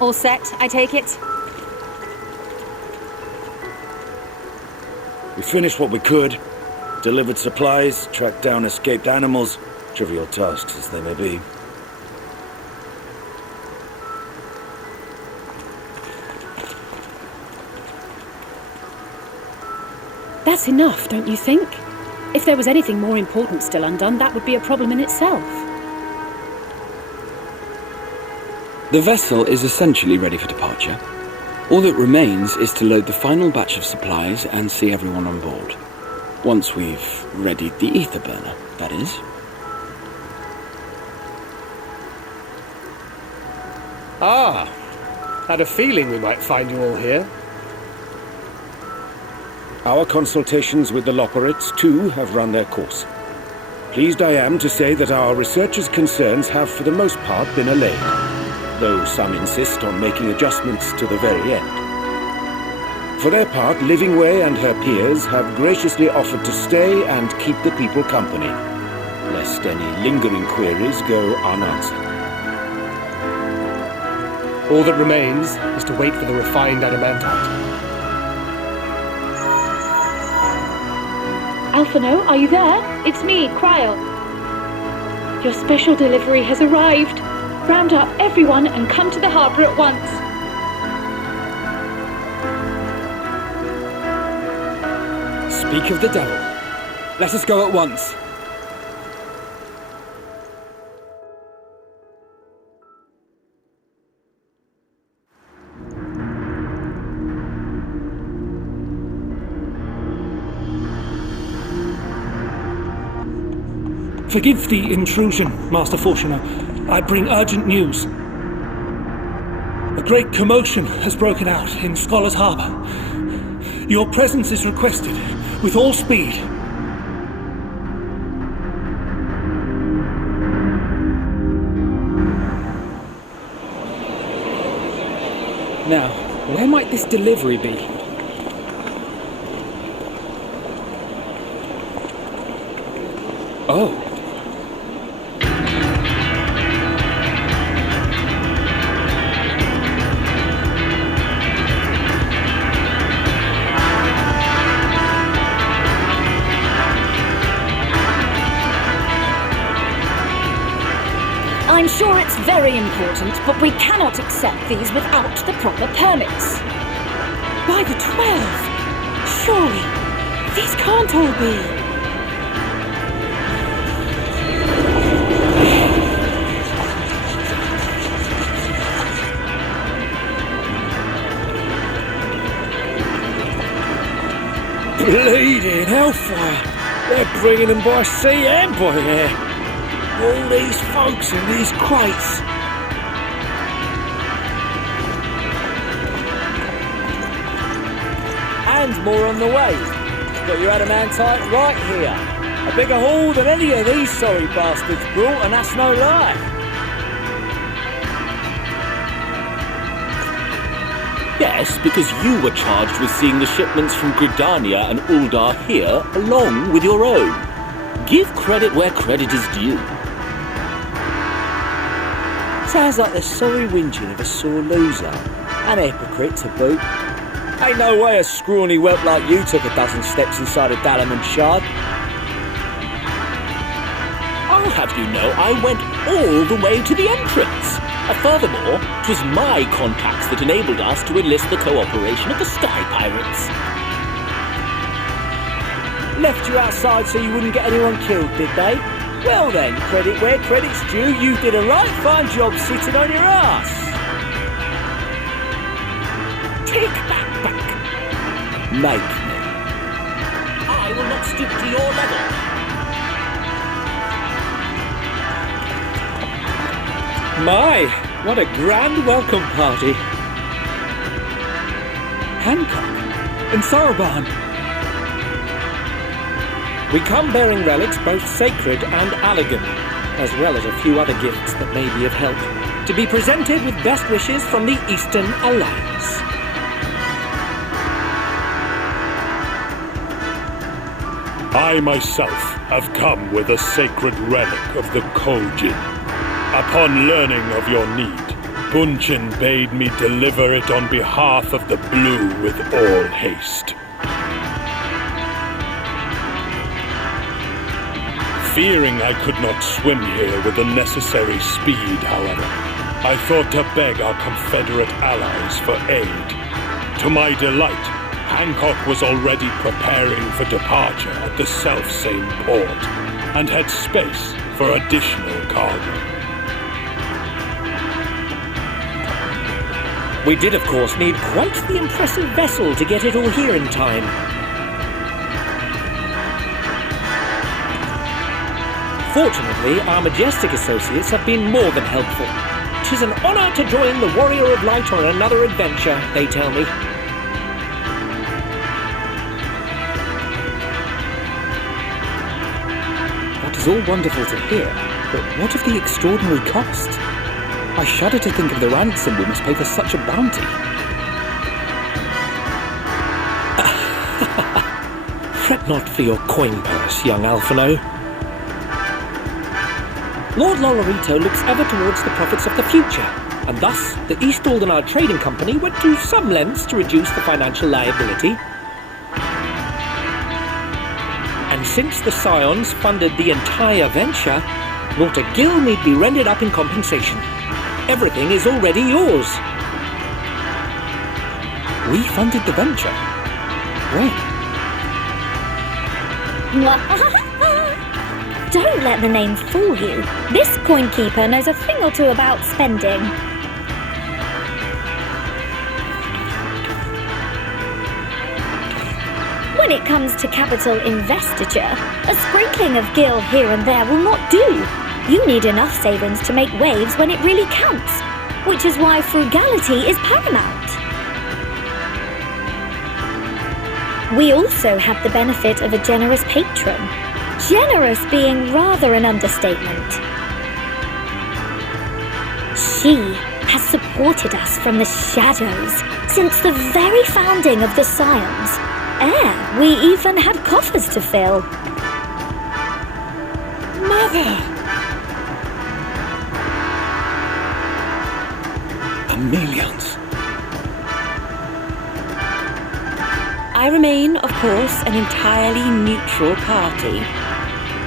All set, I take it? We finished what we could. Delivered supplies, tracked down escaped animals. Trivial tasks as they may be. That's enough, don't you think? If there was anything more important still undone, that would be a problem in itself. The vessel is essentially ready for departure. All that remains is to load the final batch of supplies and see everyone on board. Once we've readied the ether burner, that is. Ah, had a feeling we might find you all here. Our consultations with the Loperates, too, have run their course. Pleased I am to say that our researchers' concerns have for the most part been allayed, though some insist on making adjustments to the very end. For their part, Livingway and her peers have graciously offered to stay and keep the people company, lest any lingering queries go unanswered. All that remains is to wait for the refined Adamantite. Alphino, are you there? It's me, Cryo. Your special delivery has arrived. Round up everyone and come to the harbour at once. Speak of the devil. Let us go at once. Forgive the intrusion, Master Fortuner. I bring urgent news. A great commotion has broken out in Scholar's Harbour. Your presence is requested with all speed. Now, where might this delivery be? Oh. I'm sure it's very important, but we cannot accept these without the proper permits. By the 12! Surely, these can't all be. Bleeding hellfire! They're bringing them by sea and by air. All these folks in these crates. And more on the way. Got your Adamantite right here. A bigger haul than any of these sorry bastards brought, and that's no lie. Yes, because you were charged with seeing the shipments from Gridania and Uldar here, along with your own. Give credit where credit is due. Sounds like the sorry whinging of a sore loser. An hypocrite to boot. Ain't no way a scrawny whelp like you took a dozen steps inside a Dalamon shard. I'll have you know I went all the way to the entrance. Furthermore, 'twas my contacts that enabled us to enlist the cooperation of the Sky Pirates. Left you outside so you wouldn't get anyone killed, did they? Well then, credit where credit's due, you did a right fine job sitting on your ass. Take that back. Make me. I will not stoop to your level. My, what a grand welcome party. Hancock and Soroban. We come bearing relics both sacred and elegant, as well as a few other gifts that may be of help, to be presented with best wishes from the Eastern Alliance. I myself have come with a sacred relic of the Kojin. Upon learning of your need, Bunchen bade me deliver it on behalf of the Blue with all haste. Fearing I could not swim here with the necessary speed, however, I thought to beg our Confederate allies for aid. To my delight, Hancock was already preparing for departure at the selfsame port, and had space for additional cargo. We did, of course, need quite the impressive vessel to get it all here in time. Fortunately, our majestic associates have been more than helpful. 'Tis an honor to join the Warrior of Light on another adventure, they tell me. That is all wonderful to hear, but what of the extraordinary cost? I shudder to think of the ransom we must pay for such a bounty. Fret not for your coin purse, young Alphino. Lord Lolorito looks ever towards the profits of the future, and thus the East Aldenar Trading Company went to some lengths to reduce the financial liability. And since the Scions funded the entire venture, not a gill need be rendered up in compensation. Everything is already yours. We funded the venture? When? Don't let the name fool you. This coinkeeper knows a thing or two about spending. When it comes to capital investiture, a sprinkling of gil here and there will not do. You need enough savings to make waves when it really counts, which is why frugality is paramount. We also have the benefit of a generous patron. Generous being rather an understatement. She has supported us from the shadows since the very founding of the Scions. Ere we even had coffers to fill. Mother! Millions. I remain, of course, an entirely neutral party.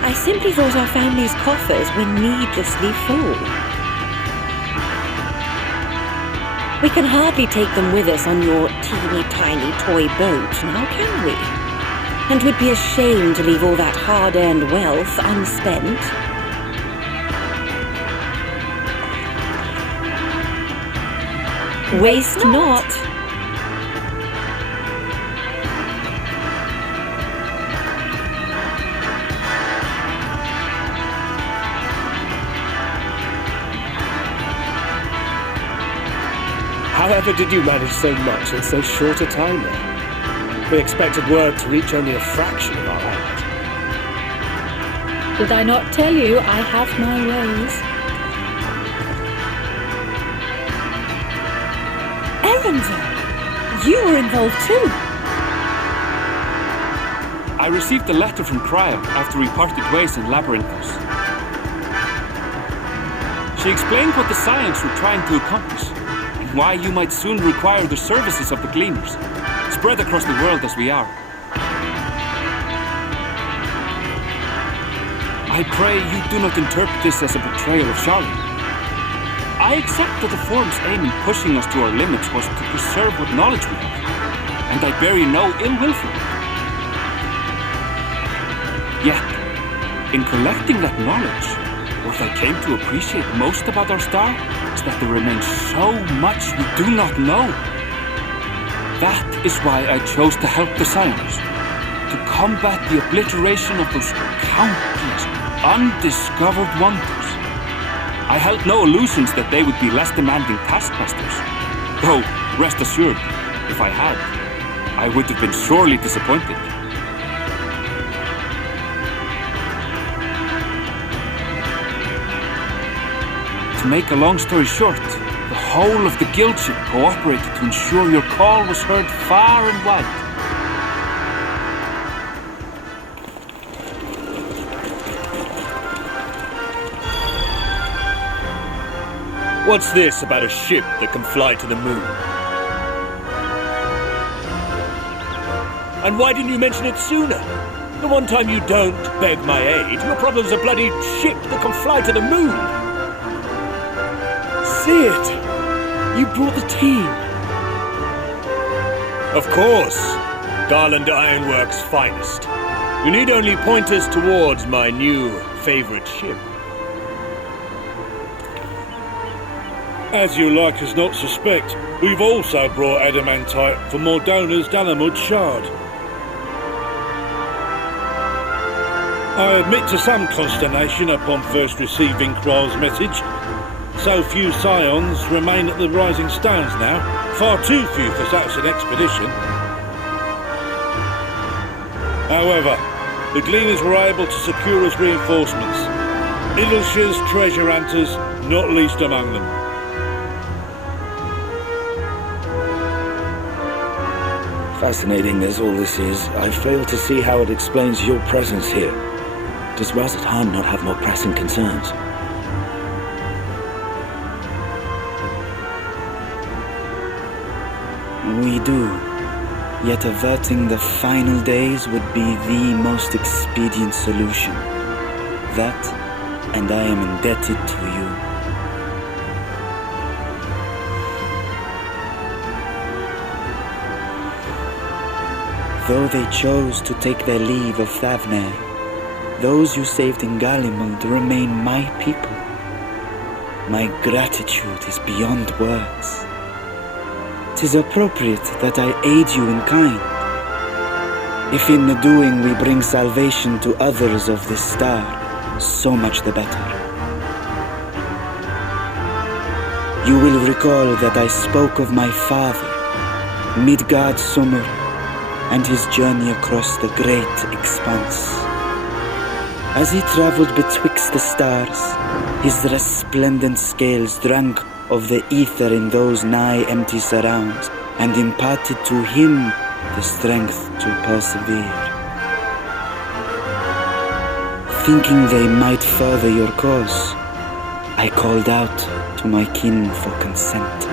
I simply thought our family's coffers were needlessly full. We can hardly take them with us on your teeny-tiny toy boat, now can we? And would be ashamed to leave all that hard-earned wealth unspent. Waste not. However did you manage so much in so short a time then? We expected word to reach only a fraction of our end. Did I not tell you I have my ways? Erenzel, you were involved too. I received a letter from Cryo after we parted ways in Labyrinthos. She explained what the Scions were trying to accomplish, and why you might soon require the services of the Gleaners, spread across the world as we are. I pray you do not interpret this as a betrayal of Charlotte. I accept that the Forum's aim in pushing us to our limits was to preserve what knowledge we have, and I bear you no ill will for it. Yet, in collecting that knowledge, what I came to appreciate most about our star is that there remains so much we do not know. That is why I chose to help the Scions, to combat the obliteration of those countless, undiscovered wonders. I held no illusions that they would be less demanding taskmasters. Though, rest assured, if I had, I would have been sorely disappointed. To make a long story short, the whole of the guildship cooperated to ensure your call was heard far and wide. What's this about a ship that can fly to the moon? And why didn't you mention it sooner? The one time you don't beg my aid, your problem's a bloody ship that can fly to the moon! See it! You brought the team! Of course! Garland Ironworks' finest. You need only point us towards my new favorite ship. As you like us not suspect, we've also brought Adamantite for Mordona's Dalamud Shard. I admit to some consternation upon first receiving Kryl's message. So few scions remain at the Rising Stones now. Far too few for such an expedition. However, the Gleaners were able to secure us reinforcements. Idleshire's treasure hunters, not least among them. Fascinating as all this is, I fail to see how it explains your presence here. Does Razat Khan not have more pressing concerns? We do. Yet averting the final days would be the most expedient solution. That, and I am indebted to you. Though they chose to take their leave of Thavnair, those you saved in Galimund remain my people. My gratitude is beyond words. 'Tis appropriate that I aid you in kind. If in the doing we bring salvation to others of this star, so much the better. You will recall that I spoke of my father, Midgard Summer, and his journey across the great expanse. As he travelled betwixt the stars, his resplendent scales drank of the ether in those nigh empty surrounds, and imparted to him the strength to persevere. Thinking they might further your cause, I called out to my kin for consent.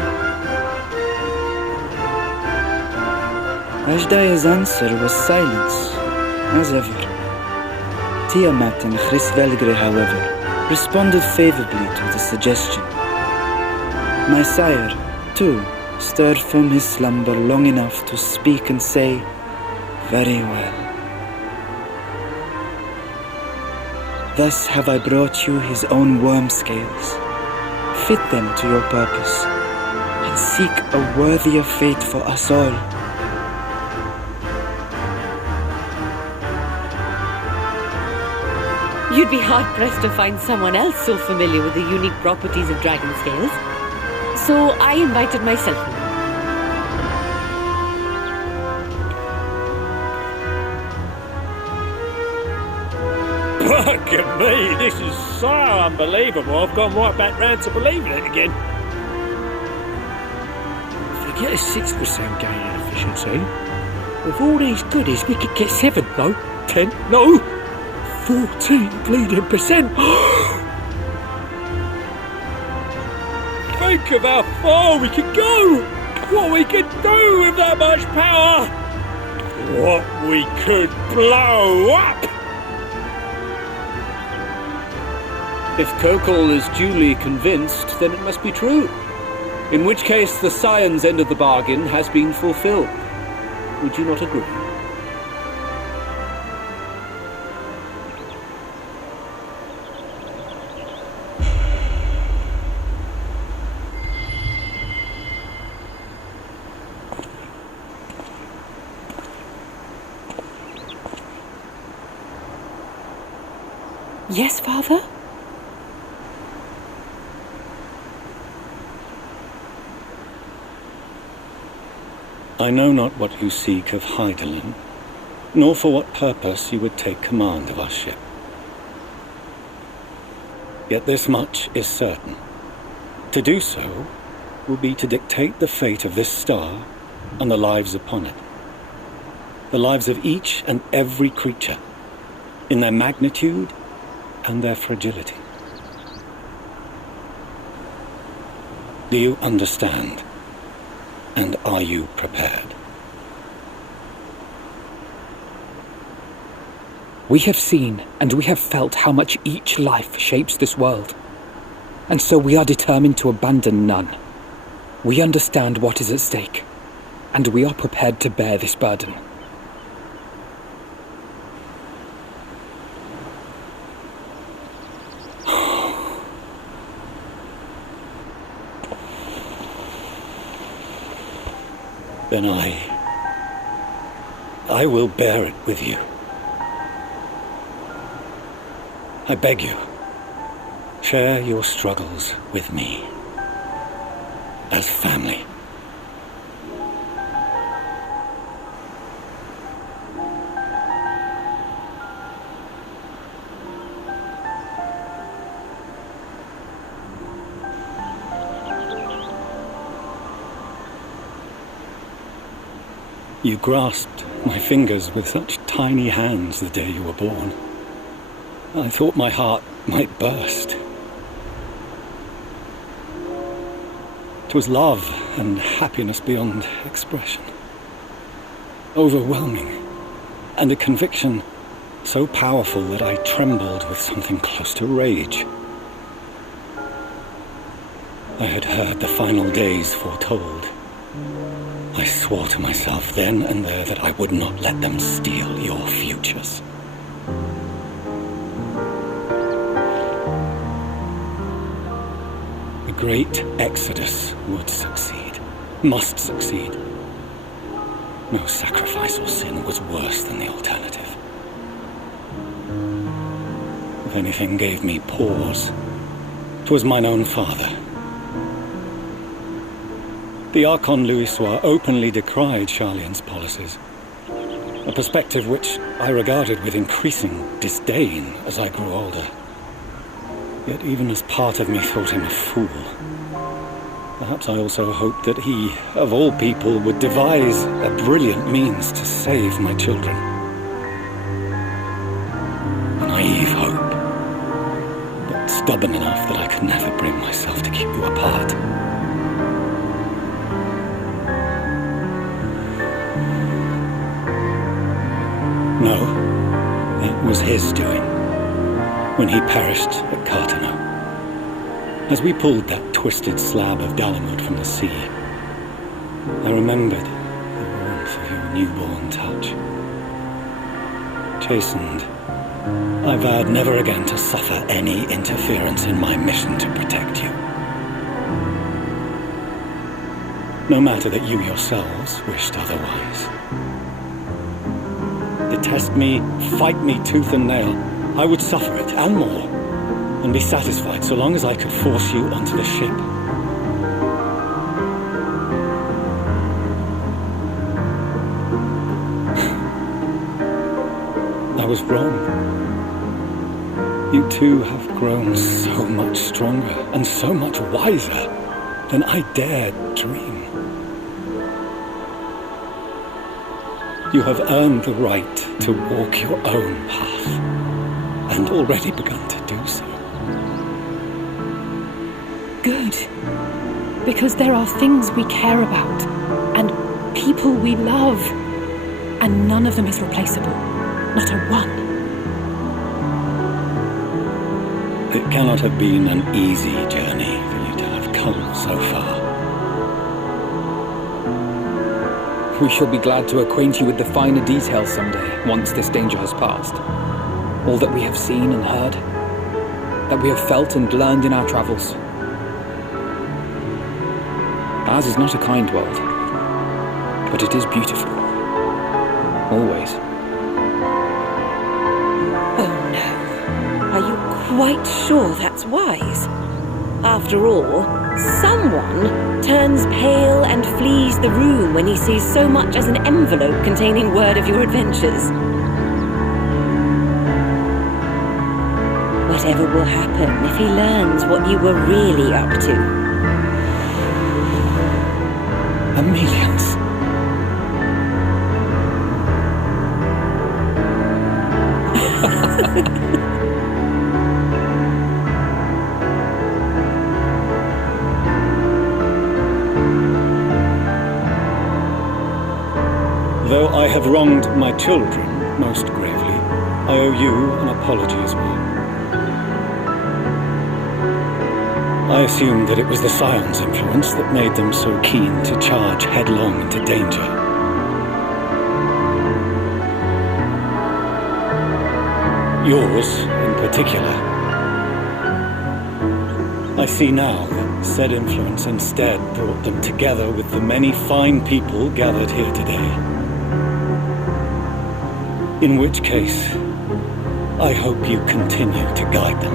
Ashdaya's answer was silence, as ever. Tiamat and Hrisvelgre, however, responded favorably to the suggestion. My sire, too, stirred from his slumber long enough to speak and say, "Very well." Thus have I brought you his own worm scales. Fit them to your purpose, and seek a worthier fate for us all. You'd be hard-pressed to find someone else so familiar with the unique properties of dragon scales. So I invited myself. Look at me, this is so unbelievable. I've gone right back round to believing it again. Forget a 6% gain in efficiency. With all these goodies, we could get 7, though. 10, no, 14 bleeding percent. Think of how far we could go! What we could do with that much power! What we could blow up! If Kokol is duly convinced, then it must be true. In which case, the Scion's end of the bargain has been fulfilled. Would you not agree? Yes, Father? I know not what you seek of Hydaelyn, nor for what purpose you would take command of our ship. Yet this much is certain. To do so will be to dictate the fate of this star and the lives upon it. The lives of each and every creature, in their magnitude and their fragility. Do you understand? And are you prepared? We have seen and we have felt how much each life shapes this world. And so we are determined to abandon none. We understand what is at stake, and we are prepared to bear this burden. Then I will bear it with you. I beg you, share your struggles with me, as family. You grasped my fingers with such tiny hands the day you were born. I thought my heart might burst. 'Twas love and happiness beyond expression. Overwhelming, and a conviction so powerful that I trembled with something close to rage. I had heard the final days foretold. I swore to myself then and there that I would not let them steal your futures. The great exodus would succeed, must succeed. No sacrifice or sin was worse than the alternative. If anything gave me pause, 'twas mine own father. The Archon Louisois openly decried Charlien's policies, a perspective which I regarded with increasing disdain as I grew older. Yet even as part of me thought him a fool, perhaps I also hoped that he, of all people, would devise a brilliant means to save my children. A naive hope, but stubborn enough that I could never bring myself to keep you apart. No, it was his doing, when he perished at Cartano. As we pulled that twisted slab of Dalamud from the sea, I remembered the warmth of your newborn touch. Chastened, I vowed never again to suffer any interference in my mission to protect you. No matter that you yourselves wished otherwise. Detest me, fight me tooth and nail, I would suffer it, and more, and be satisfied so long as I could force you onto the ship. I was wrong. You two have grown so much stronger and so much wiser than I dared dream. You have earned the right to walk your own path, and already begun to do so. Good. Because there are things we care about, and people we love, and none of them is replaceable. Not a one. It cannot have been an easy journey for you to have come so far. We shall be glad to acquaint you with the finer details someday, once this danger has passed. All that we have seen and heard, that we have felt and learned in our travels. Ours is not a kind world, but it is beautiful. Always. Oh no. Are you quite sure that's wise? After all, someone turns pale and flees the room when he sees so much as an envelope containing word of your adventures. Whatever will happen if he learns what you were really up to? Amelians. I have wronged my children most gravely. I owe you an apology as well. I assumed that it was the Scion's influence that made them so keen to charge headlong into danger. Yours, in particular. I see now that said influence instead brought them together with the many fine people gathered here today. In which case, I hope you continue to guide them.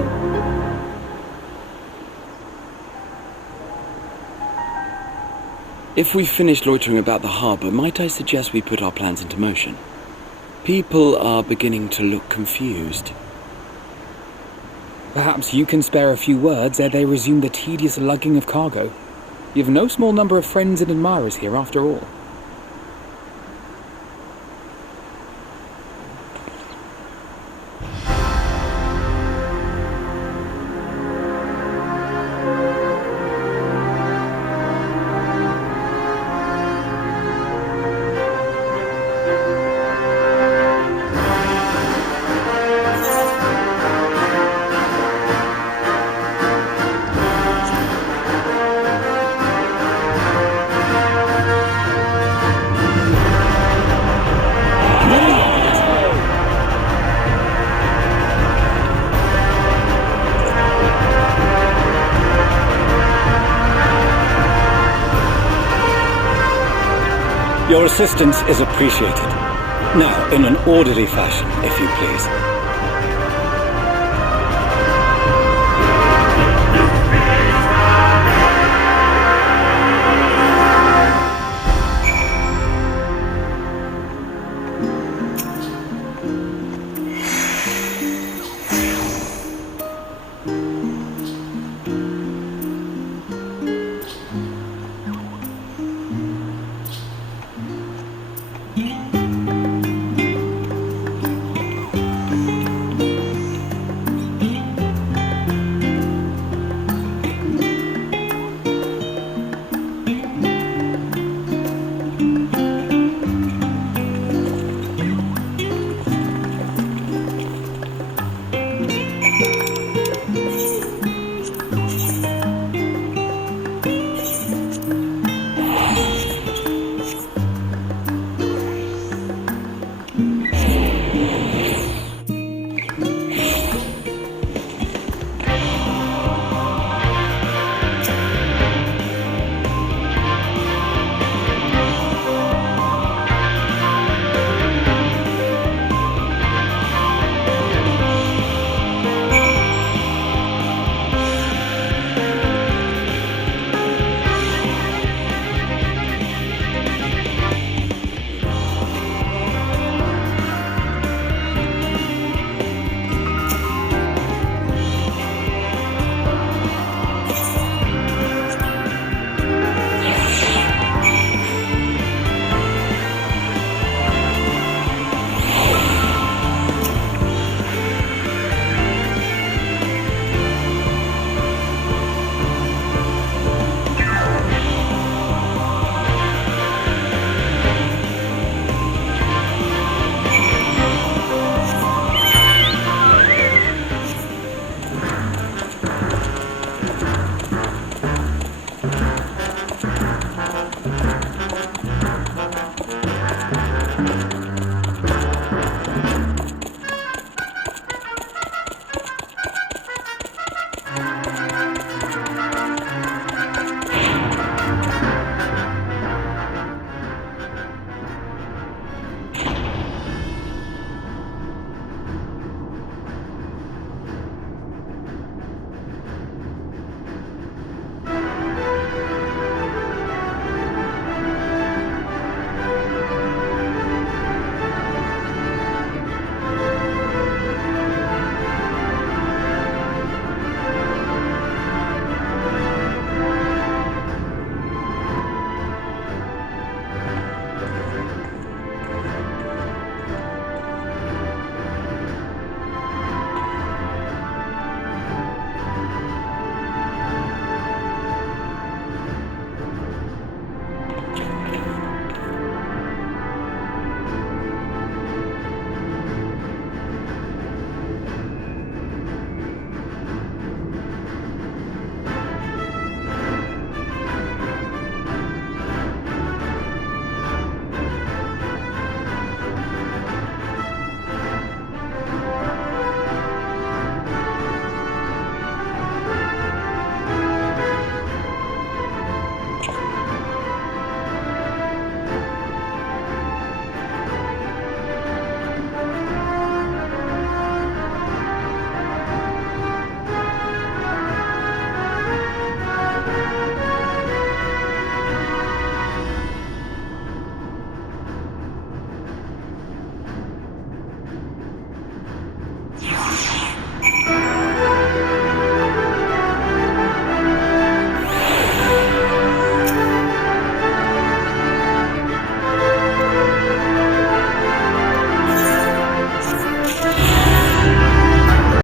If we've finished loitering about the harbour, might I suggest we put our plans into motion? People are beginning to look confused. Perhaps you can spare a few words ere they resume the tedious lugging of cargo. You've no small number of friends and admirers here, after all. Your assistance is appreciated. Now, in an orderly fashion, if you please.